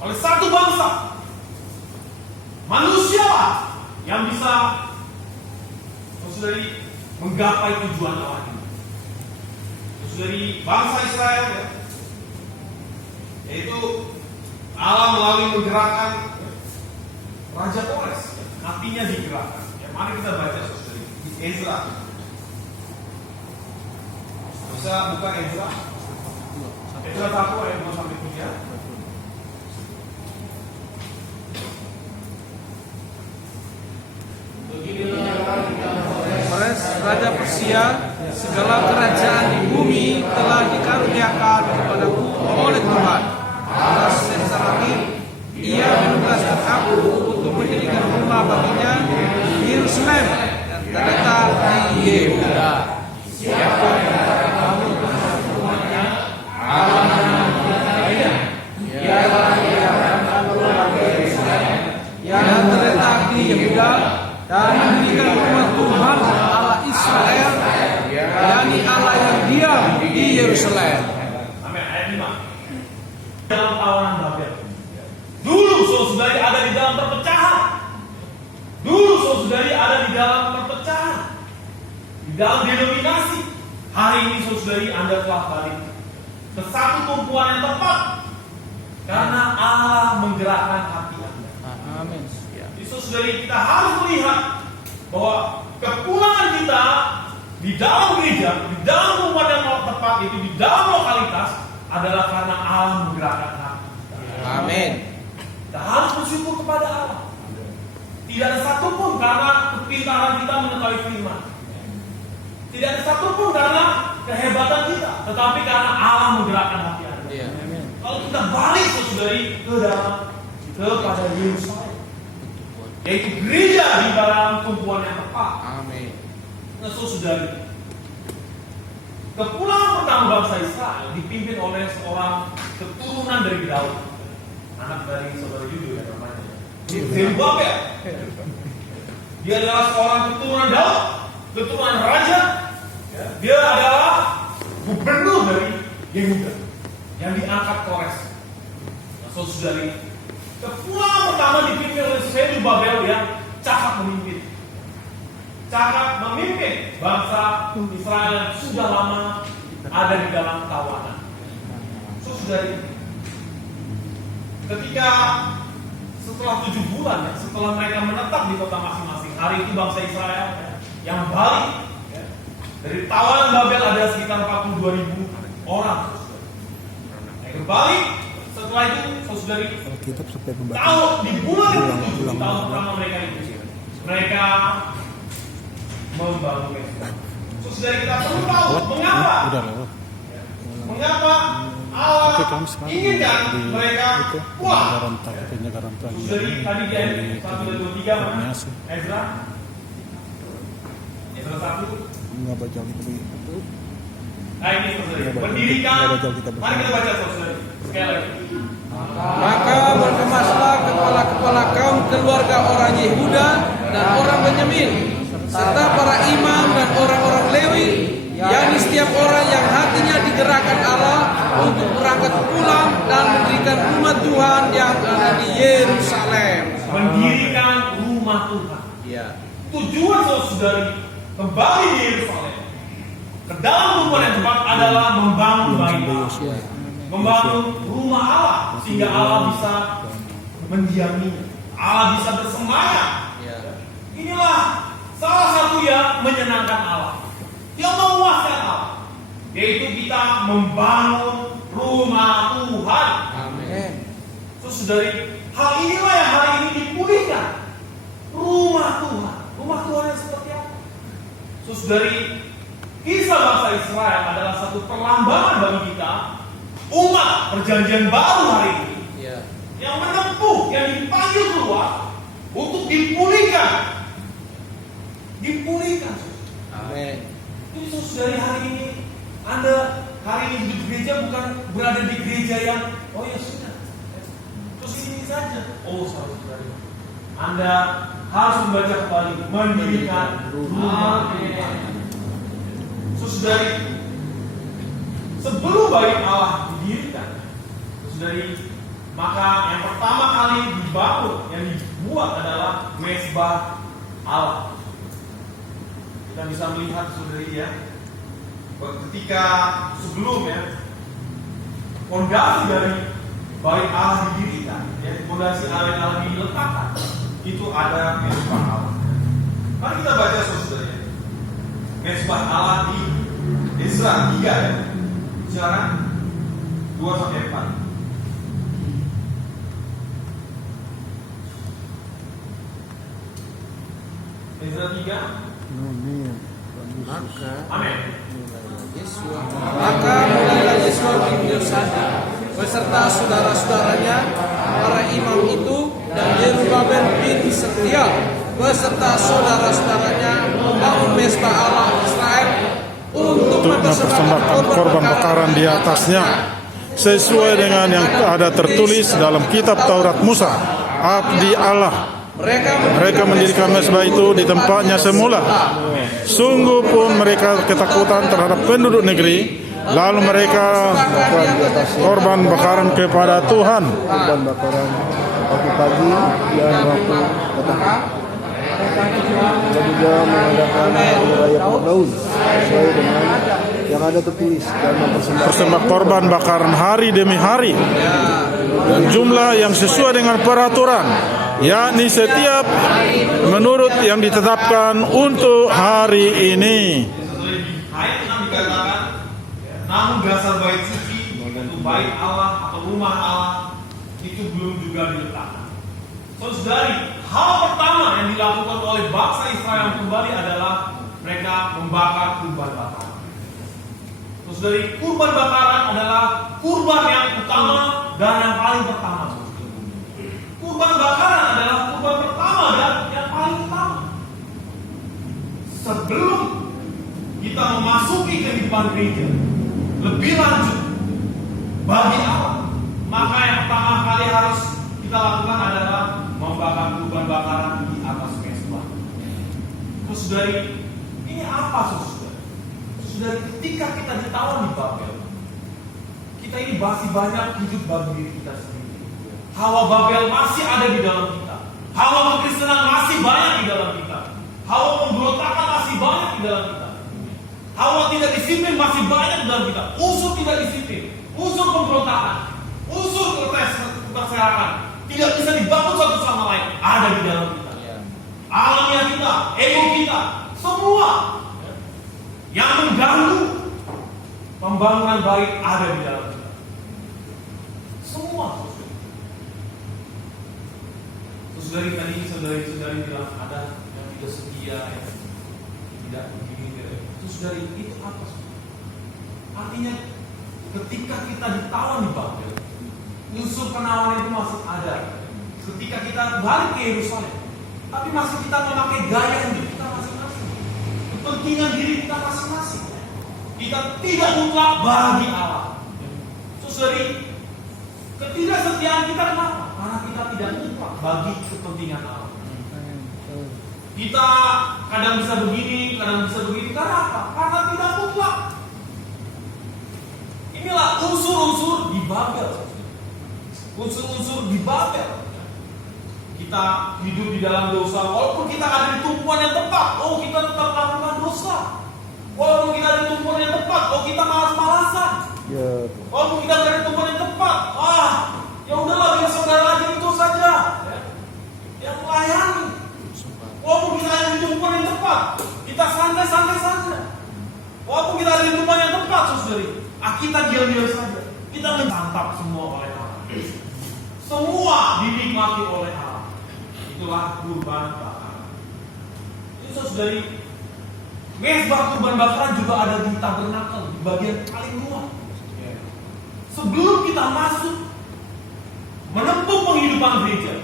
oleh satu bangsa. Manusialah yang bisa saudari menggapai tujuan Allah ini. Saudari, bangsa Israel ya, yaitu Allah melalui menggerakkan Raja Kores, hatinya digerakkan. Ya, mari kita baca saudari di Ezra. Bisa buka Ezra? Ezra 1 ayat 2 sampai 3. Kores, Raja Persia, segala kerajaan di bumi telah dikaruniakan kepadaku oleh Tuhan. Atas dasar lagi, Ia menugaskan aku untuk mendirikan rumah baginya di Yerusalem dan terletak di Yehuda. Siapa yang kamu rumahnya, Allah menyertainya. Ialah yang akan pulang ke Yerusalem yang terletak di Yehuda dan mendirikan rumah Tuhan Allah Israel, yakni Allah yang diam di Yerusalem. Amin. Ayat 5. Dalam tawanan Babel. Dulu saudari ada di dalam perpecahan. Dulu saudari ada di dalam perpecahan, di dalam denominasi. Hari ini saudari Anda telah balik ke satu tumpuan yang tepat, karena Allah menggerakkan hati Anda. Amin. Saudari, kita harus melihat bahwa kepulangan kita di dalam gereja, di dalam rumah yang tepat itu, di dalam lokalitas adalah karena Allah menggerakkan hati. Amin. Kita harus bersyukur kepada Allah. Tidak ada satupun karena kepintaran kita mengetahui firman. Tidak ada satupun karena kehebatan kita, tetapi karena Allah menggerakkan hati Anda. Kalau kita balik saudari ke dalam kepada Yerusalem, yaitu gereja di dalam tumpuan yang tepat. Amin. Nah, saudari, kepulangan pertama bangsa Israel dipimpin oleh seorang keturunan dari Daud, anak dari saudara Yudo ya namanya. Zerubabel. Dia adalah seorang keturunan Daud, keturunan raja. Dia adalah gubernur dari Yehuda yang diangkat Kores. Nah, saudari, kepulangan pertama dipimpin oleh Zerubabel yang cakap memimpin. Cakap memimpin bangsa Israel yang sudah lama ada di dalam tawanan. Saudari, ketika setelah 7 bulan ya, setelah mereka menetap di kota masing-masing, hari itu bangsa Israel ya, yang balik ya, dari tawanan Babel ada sekitar 42.000 orang. Mereka balik. Setelah itu, saudari, tahu di bulan ke-7 tahun pertama mereka itu, mereka membangun Mesbah. Saudari, kita perlu tahu mengapa Allah inginkan mereka kuat. Saudari, tadi di ayat 1 dan 23 mana? Ezra 1. Nggak baca gitu. Nah ini saudari, mendirikan. Mari kita baca saudari. Sekali lagi. Maka berkemaslah kepala-kepala kaum keluarga orang Yehuda dan orang Benyamin, serta para imam dan orang-orang Lewi, yakni setiap orang yang hatinya digerakkan Allah untuk berangkat pulang dan mendirikan rumah Tuhan yang ada di Yerusalem. Mendirikan rumah Tuhan. Ya. Tujuan saudari kembali di Yerusalem ke dalam rumah yang tepat adalah membangun bait Allah, membangun rumah Allah sehingga Allah bisa mendiaminya, Allah bisa bersemayam. Inilah salah satu yang menyenangkan Allah, yang memuaskan Allah, yaitu kita membangun rumah Tuhan. Amin. Saudari, hal inilah yang hari ini dipulihkan. Rumah Tuhan. Rumah Tuhan yang seperti apa? Saudari, kisah bangsa Israel adalah satu perlambangan bagi kita, umat perjanjian baru hari ini, yang menempuh, yang dipanggil keluar untuk dipulihkan. Dipulihkan. Amin. Jadi saudari, hari ini Anda hari ini di gereja bukan berada di gereja yang oh ya sudah, terus ini saja. Oh saudari, Anda harus membaca kembali, mendirikan rumah Tuhan. Saudari, sebelum bait Allah didirikan, saudari, Maka yang pertama kali dibangun, yang dibuat adalah mezbah Allah. Kita bisa melihat saudari ya, ketika sebelumnya fondasi dari bait Allah didirikan, ya, fondasi Allah diletakkan, itu ada mezbah Allah. Mari kita baca saudara, mezbah Allah di Ezra 3 ya, Bicara 2-4. Ezra 3. Amin. Maka mulailah Yesua bin Yosadak beserta saudara-saudaranya, para imam itu, dan Yerubabel bin Setia beserta saudara-saudaranya membangun mezbah Allah Israel untuk mempersembahkan korban bakaran di atasnya sesuai dengan yang ada tertulis dalam kitab Taurat Musa, abdi Allah. Mereka mendirikan mezbah itu di tempatnya semula. Sungguh pun mereka ketakutan terhadap penduduk negeri. Lalu mereka korban bakaran kepada Tuhan. Korban bakaran pagi-pagi dan waktu petang. Mereka juga mengadakan hari raya Daun sesuai dengan yang ada tertulis dan mempersembahkan korban bakaran hari demi hari. Dan jumlah yang sesuai dengan peraturan, yakni setiap menurut yang ditetapkan untuk hari ini. Ayat 6 dikatakan, namun dasar bait suci, yaitu bait Allah atau rumah Allah, itu belum juga diletakkan. Saudari, hal pertama yang dilakukan oleh bangsa Israel yang kembali adalah mereka membakar kurban bakaran. Saudari, kurban bakaran adalah kurban yang utama dan yang paling pertama. Kurban bakaran adalah kurban pertama dan yang paling utama. Sebelum kita memasuki kehidupan gereja lebih lanjut bagi Allah, maka yang pertama kali harus kita lakukan adalah membakar kurban bakaran di atas mezbah. Saudari, ini apa saudari? Saudari, ketika kita ditawan di Babel, kita ini masih banyak hidup bagi diri kita sendiri. Hawa Babel masih ada di dalam kita. Hawa kekristenan masih banyak di dalam kita. Hawa pemberontakan masih banyak di dalam kita. Hawa tidak disiplin masih banyak di dalam kita. Unsur tidak disiplin, unsur pemberontakan, unsur keterserakatan tidak bisa dibangun satu sama lain ada di dalam kita. Alamiah kita, ego kita, semua yang mengganggu pembangunan baik ada di dalam kita. Semua. Saudari tadi, saudari-saudari bilang ada yang tidak setia, yang tidak begini. Saudari, itu apa? Artinya ketika kita ditawan di Babel, unsur penawaran itu masih ada. Ketika kita balik ke Yerusalem, tapi masih kita memakai gaya hidup kita masing-masing, kepentingan diri kita masing-masing. Kita tidak mutlak bagi Allah. Saudari, ketidaksetiaan kita kenapa? Karena kita tidak mutlak bagi kepentingan Allah. Kita kadang bisa begini, kadang bisa begitu. Karena apa? Karena tidak mutlak. Inilah unsur-unsur di Babel. Unsur-unsur di Babel. Kita hidup di dalam dosa, walaupun kita ada di tumpuan yang tepat, kita tetap melakukan dosa. Walaupun kita ada di tumpuan yang tepat, kita malas-malasan. Walaupun kita ada di tumpuan yang tepat, ya udahlah, biar saudara aja itu saja yang melayani. Walaupun kita ada di tumpuan yang tepat, kita santai-santai saja. Walaupun kita ada di tumpuan yang tepat, saudari, kita diam-diam saja. Kita menantap semua oleh Allah. Semua dinikmati oleh Allah. Itulah kurban bakaran. Ini saudari, mezbah kurban bakaran juga ada di tabernakel, di bagian paling luar. Sebelum kita masuk menempuh penghidupan gereja,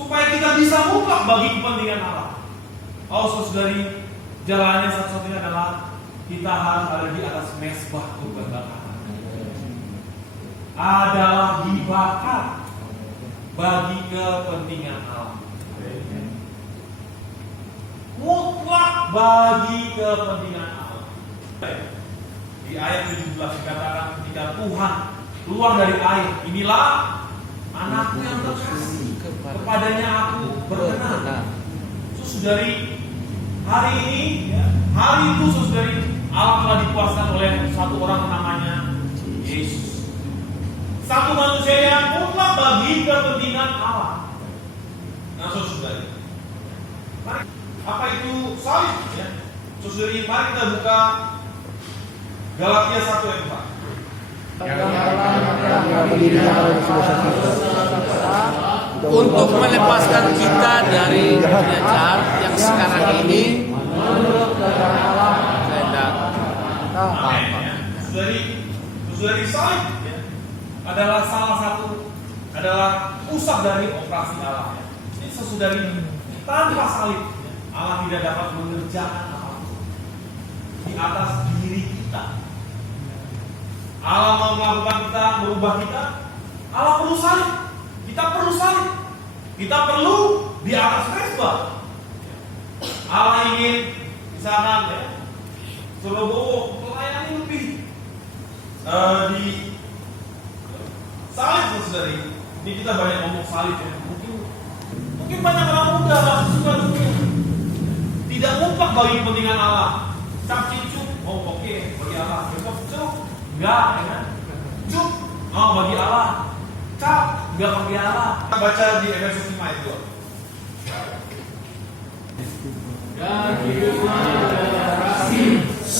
supaya kita bisa mutlak bagi kepentingan Allah. Saudari, jalannya satu-satunya adalah kita harus ada di atas mezbah kurban bakaran. Adalah dibakar bagi kepentingan Allah. Mutlak bagi kepentingan Allah. Di ayat 17 dikatakan ketika Tuhan keluar dari air, inilah anakku yang terkasih, kepadanya aku berkenan. Saudari, hari ini, hari itu saudari, Allah telah dikuaskan oleh satu orang namanya Yesus. Satu manusia yang mutlak bagi kepentingan Allah. Nah, saudari, mari, apa itu salib? Ya? Saudari, mari kita buka Galatia 1 ayat 4. Untuk melepaskan kita dari dunia jahat yang sekarang ini kehendak Amin. Saudari salib adalah salah satu pusat dari operasi Allah. Ini saudari, tanpa salib Allah tidak dapat mengerjakan apapun di atas diri kita. Allah mau melakukan kita, merubah kita, Allah perlu salib. Kita perlu salib. Kita perlu di atas mesbah. Allah ingin misalkan ya, Solowo pelayanan lebih di salib saudari. Ini kita banyak ngomong salib ya. Mungkin banyak orang muda masih suka dunia. Tidak mutlak bagi kepentingan Allah. Cap cicuk, oke bagi Allah. Besok cuk, enggak, ya kan? Cuk, bagi Allah. Cap, enggak bagi Allah. Kita baca di Efesus 5 ayat 2.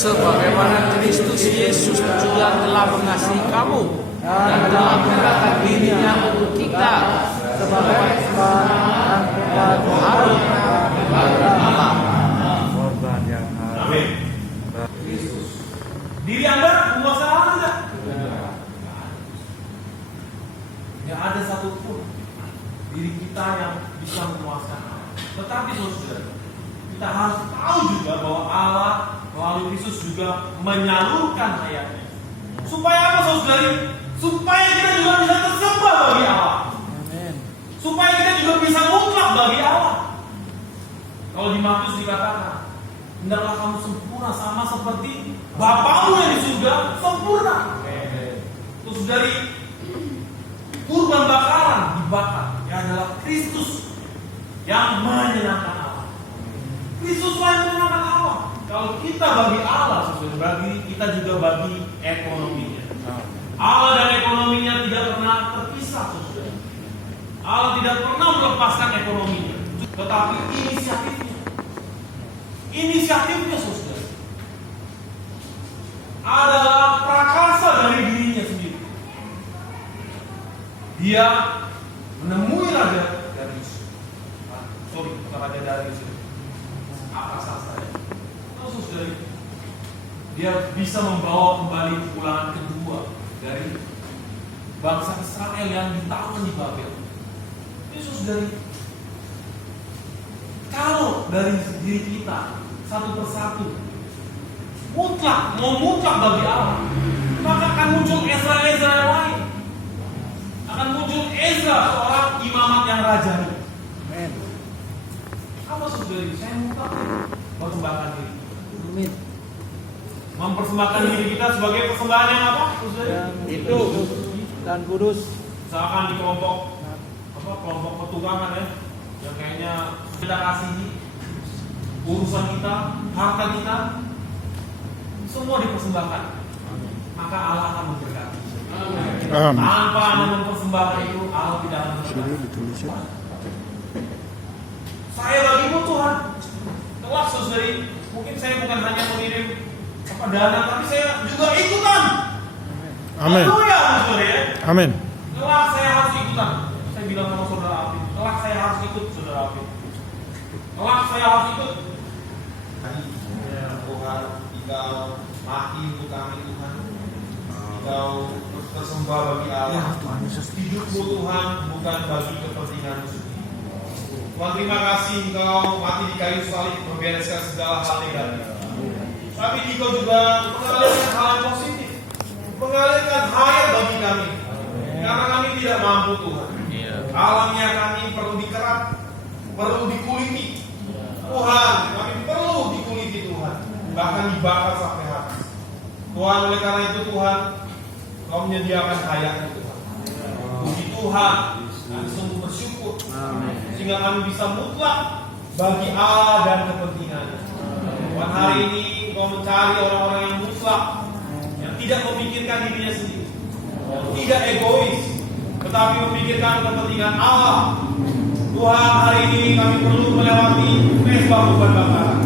sebagaimana Kristus Yesus juga telah mengasihi kamu dan telah menyerahkan dirinya untuk kita sebagai harum kepada Allah. Amin. Diri Anda menguasai Allah tidak? Tidak ada satupun diri kita yang bisa menguasai Allah. Tetapi saudara, kita harus tahu juga bahwa Allah melalui Kristus juga menyalurkan hayatnya. Supaya apa saudari? Supaya kita juga bisa tersembah bagi Allah. Supaya kita juga bisa mutlak bagi Allah. Kalau di Matius dikatakan, hendaklah kamu sempurna sama seperti Bapamu yang di surga sempurna. Terus dari kurban bakaran dibakar, yang adalah Kristus yang menyenangkan Allah. Kristus yang menyenangkan Allah. Kalau kita bagi Allah, bagi kita juga bagi ekonominya. Allah dan ekonominya tidak pernah terpisah, saudara. Allah tidak pernah melepaskan ekonominya, tetapi inisiatifnya saudara, adalah prakasa dari dirinya sendiri. Dia menemui Raja Darius. Bukan Raja Darius. Akasasa. Terus saudara, dia bisa membawa kembali kepulangan kedua dari bangsa Israel yang ditawan di Babel. Yesus dari kalau dari diri kita satu persatu mutlak bagi Allah, maka akan muncul Ezra lain, akan muncul Ezra seorang imamat yang rajani. Apa saudari? Saya mutlak mempersembahkan diri. Mempersembahkan diri kita sebagai persembahan yang apa? Saudari? Itu dan kudus. Misalkan di kelompok petugangan ya, yang kayaknya kita kasihi urusan kita, harta kita, semua dipersembahkan, maka Allah akan memberkati. Tanpa Anda mempersembahkan itu, Allah tidak akan memberkati. Saya bagimu Tuhan, kelak saudari, mungkin saya bukan hanya mengirim dana, tapi saya juga ikutan. Amin. Amin. Kelak saya harus ikutan. Saya bilang sama saudara Afif, kelak saya harus ikut saudara Afif. Kelak saya harus ikut. Tuhan, Engkau mati untuk kami Tuhan. Engkau tersembah bagi Allah. Hidupmu Tuhan bukan bagi kepentinganmu sendiri. Tuhan terima kasih Engkau mati di kayu salib membereskan segala hal negatif. Tapi Engkau juga mengalirkan hal yang positif, mengalirkan hayat bagi kami. Karena kami tidak mampu Tuhan. Alamnya kami perlu dikerat, perlu dikuliti. Tuhan, kami perlu dikuliti Tuhan. Bahkan dibakar sampai habis. Tuhan, oleh karena itu Tuhan, Kau menyediakan hayat Tuhan. Puji Tuhan, sungguh bersyukur. Amin. Sehingga kami bisa mutlak bagi Allah dan kepentingannya. Tuhan, hari ini Kau mencari orang-orang yang mutlak, yang tidak memikirkan dirinya sendiri, tidak egois, tetapi memikirkan kepentingan Allah. Tuhan, hari ini kami perlu melewati mezbah kurban bakaran.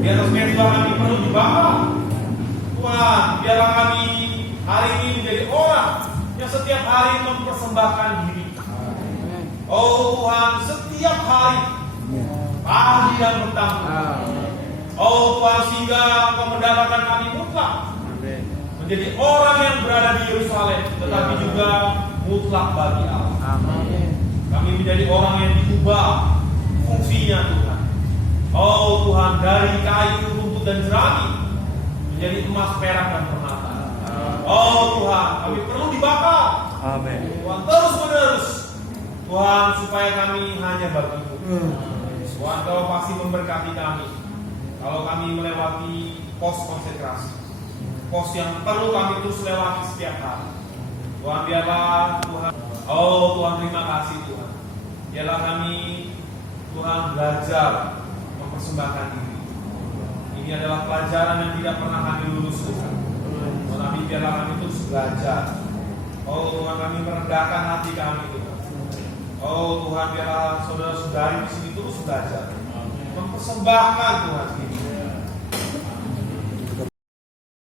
Di atas mezbah kami perlu dibakar. Tuhan, biarlah kami hari ini menjadi orang yang setiap hari mempersembahkan diri. Oh Tuhan, setiap hari, pagi dan petang. Oh Tuhan, sehingga Engkau mendapatkan kami mutlak menjadi orang yang berada di Yerusalem, tetapi juga mutlak bagi Allah. Kami menjadi orang yang diubah fungsinya Tuhan. Oh Tuhan, dari kayu, rumput dan jerami menjadi emas, perak dan permata. Oh Tuhan, kami perlu dibakar. Amin. Tuhan, terus menerus Tuhan, supaya kami hanya bagi-Mu. Tuhan, Kau pasti memberkati kami kalau kami melewati pos konsentrasi, pos yang perlu kami terus lewati setiap hari. Tuhan, biarlah Tuhan, oh Tuhan, terima kasih Tuhan. Biarlah kami Tuhan belajar mempersembahkan diri. Ini adalah pelajaran yang tidak pernah kami lulus Tuhan. Tetapi biarlah kami terus belajar. Oh Tuhan, kami merendahkan hati kami Tuhan. Oh Tuhan, biarlah saudara-saudari di sini terus belajar mempersembahkan Tuhan.